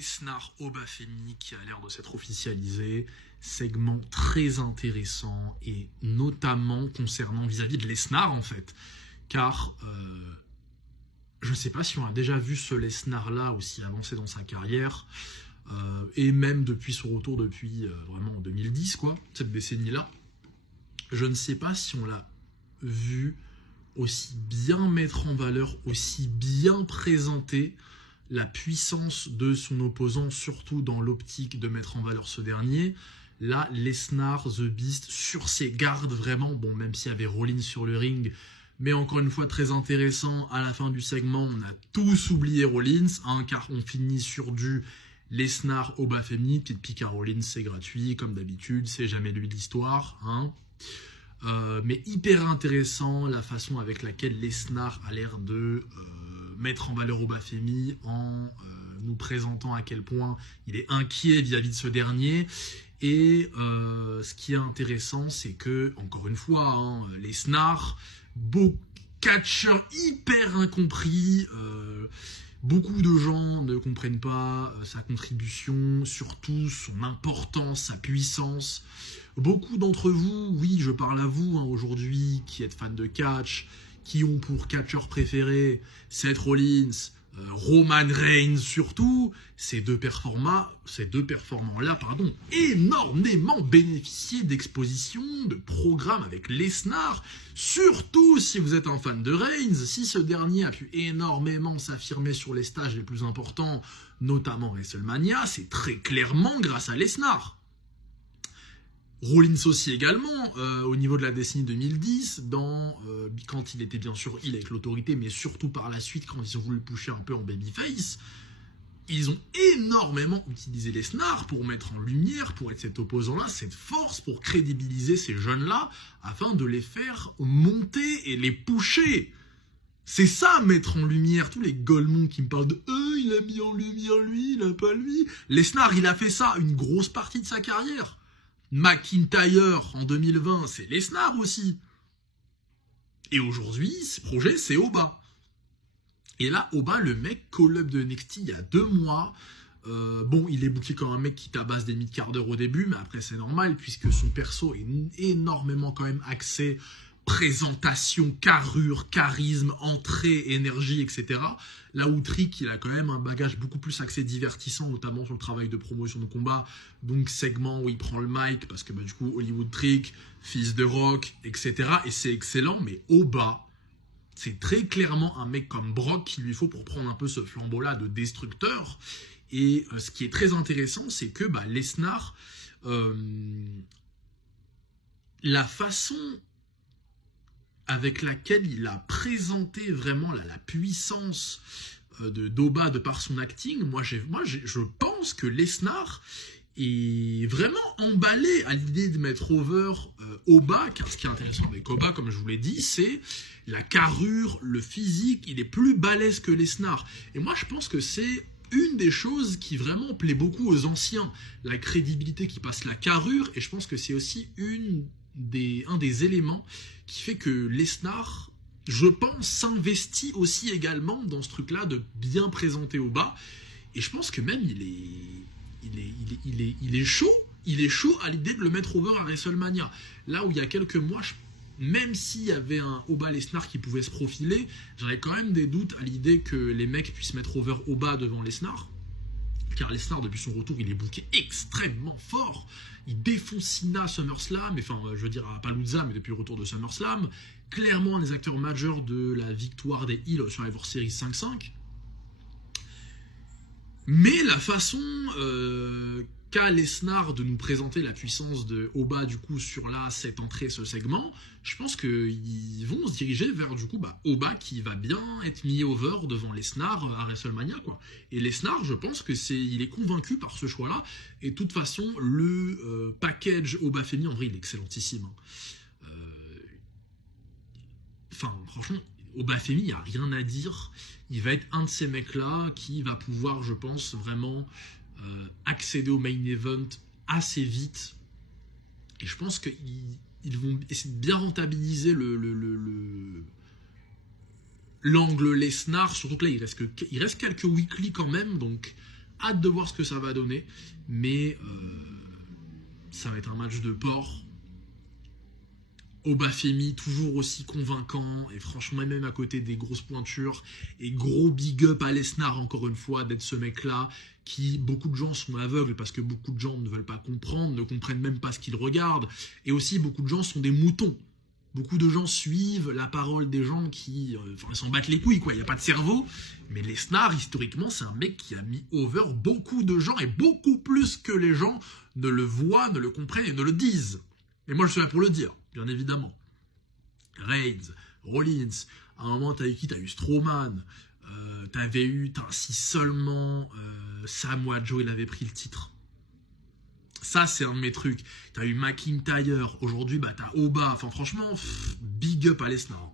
Lesnar Obafemi qui a l'air de s'être officialisé, segment très intéressant et notamment concernant vis-à-vis de Lesnar en fait, car je ne sais pas si on a déjà vu ce Lesnar là aussi avancé dans sa carrière, et même depuis son retour depuis vraiment en 2010 quoi, cette décennie là, je ne sais pas si on l'a vu aussi bien mettre en valeur, aussi bien présenter la puissance de son opposant, surtout dans l'optique de mettre en valeur ce dernier. Là, Lesnar, The Beast, sur ses gardes, vraiment, bon, même s'il y avait Rollins sur le ring, mais encore une fois, très intéressant, à la fin du segment, on a tous oublié Rollins, hein, car on finit sur du Lesnar Obafemi, petite pique à Rollins, c'est gratuit, comme d'habitude, c'est jamais lui l'histoire, hein. Mais hyper intéressant la façon avec laquelle Lesnar a l'air de mettre en valeur Obafemi en nous présentant à quel point il est inquiet vis-à-vis de ce dernier. Et ce qui est intéressant, c'est que, encore une fois, hein, Lesnar, beau catcheur hyper incompris, beaucoup de gens ne comprennent pas sa contribution, surtout son importance, sa puissance. Beaucoup d'entre vous, oui, je parle à vous hein, aujourd'hui, qui êtes fans de catch, qui ont pour catcheur préféré Seth Rollins, Roman Reigns surtout, ces deux performants-là, énormément bénéficié d'exposition, de programmes avec Lesnar, surtout si vous êtes un fan de Reigns, si ce dernier a pu énormément s'affirmer sur les stages les plus importants, notamment WrestleMania, c'est très clairement grâce à Lesnar. Rollins aussi également, au niveau de la décennie 2010, quand il était bien sûr il avec l'autorité, mais surtout par la suite quand ils ont voulu le pusher un peu en babyface, ils ont énormément utilisé Lesnar pour mettre en lumière, pour être cet opposant-là, cette force, pour crédibiliser ces jeunes-là, afin de les faire monter et les pusher. C'est ça, mettre en lumière, tous les golemons qui me parlent de « il a mis en lumière lui, il a pas lui ». Lesnar, il a fait ça une grosse partie de sa carrière. McIntyre en 2020, c'est Lesnar aussi. Et aujourd'hui, ce projet, c'est Oba. Et là, Oba, le mec call-up de NXT il y a 2 mois. Bon, il est booké comme un mec qui tabasse des mid-quart d'heure au début, mais après c'est normal, puisque son perso est énormément quand même axé présentation, carrure, charisme, entrée, énergie, etc. Là où Trick, il a quand même un bagage beaucoup plus axé divertissant, notamment sur le travail de promotion de combat, donc segment où il prend le mic, parce que du coup, Hollywood Trick, fils de Rock, etc. Et c'est excellent, mais Oba, c'est très clairement un mec comme Brock qu'il lui faut pour prendre un peu ce flambeau-là de destructeur. Et ce qui est très intéressant, c'est que Lesnar, la façon avec laquelle il a présenté vraiment la puissance d'Oba de par son acting, je pense que Lesnar est vraiment emballé à l'idée de mettre over Oba, car ce qui est intéressant avec Oba, comme je vous l'ai dit, c'est la carrure, le physique, il est plus balèze que Lesnar. Et moi je pense que c'est une des choses qui vraiment plaît beaucoup aux anciens, la crédibilité qui passe la carrure, et je pense que c'est aussi un des éléments qui fait que Lesnar, je pense, s'investit aussi également dans ce truc-là de bien présenter Oba. Et je pense que même il est chaud à l'idée de le mettre over à WrestleMania. Là où il y a quelques mois, même s'il y avait un Oba Lesnar qui pouvait se profiler, j'avais quand même des doutes à l'idée que les mecs puissent mettre over Oba devant Lesnar. Car Lesnar, depuis son retour, il est booké extrêmement fort. Il défonce Cena à SummerSlam, je veux dire à Palooza, mais depuis le retour de SummerSlam, clairement un des acteurs majeurs de la victoire des Heels sur Survivor Series 5-5. Mais la façon qu'a Lesnar de nous présenter la puissance de Oba du coup sur cette entrée, ce segment, je pense qu'ils vont se diriger vers du coup Oba qui va bien être mis over devant Lesnar à WrestleMania quoi. Et Lesnar, je pense que il est convaincu par ce choix-là. Et de toute façon, le package Obafemi, en vrai, il est excellentissime. Franchement, Obafemi, il n'y a rien à dire. Il va être un de ces mecs-là qui va pouvoir, je pense, vraiment accéder au main event assez vite. Et je pense qu'ils vont essayer de bien rentabiliser l'angle Lesnar, surtout que là, il reste quelques weekly quand même, donc hâte de voir ce que ça va donner, mais ça va être un match de porc. Obafemi toujours aussi convaincant, et franchement même à côté des grosses pointures, et gros big up à Lesnar encore une fois d'être ce mec là qui, beaucoup de gens sont aveugles parce que beaucoup de gens ne veulent pas comprendre, ne comprennent même pas ce qu'ils regardent, et aussi beaucoup de gens sont des moutons. Beaucoup de gens suivent la parole des gens qui s'en battent les couilles, quoi. Il n'y a pas de cerveau. Mais Lesnar, historiquement, c'est un mec qui a mis over beaucoup de gens, et beaucoup plus que les gens ne le voient, ne le comprennent et ne le disent. Et moi, je suis là pour le dire, bien évidemment. Reigns, Rollins, à un moment, t'as eu qui? T'as eu Strowman, t'avais eu, si seulement Samoa Joe, il avait pris le titre. Ça, c'est un de mes trucs. T'as eu McIntyre, aujourd'hui, t'as Oba. Enfin, franchement, big up à Lesnar.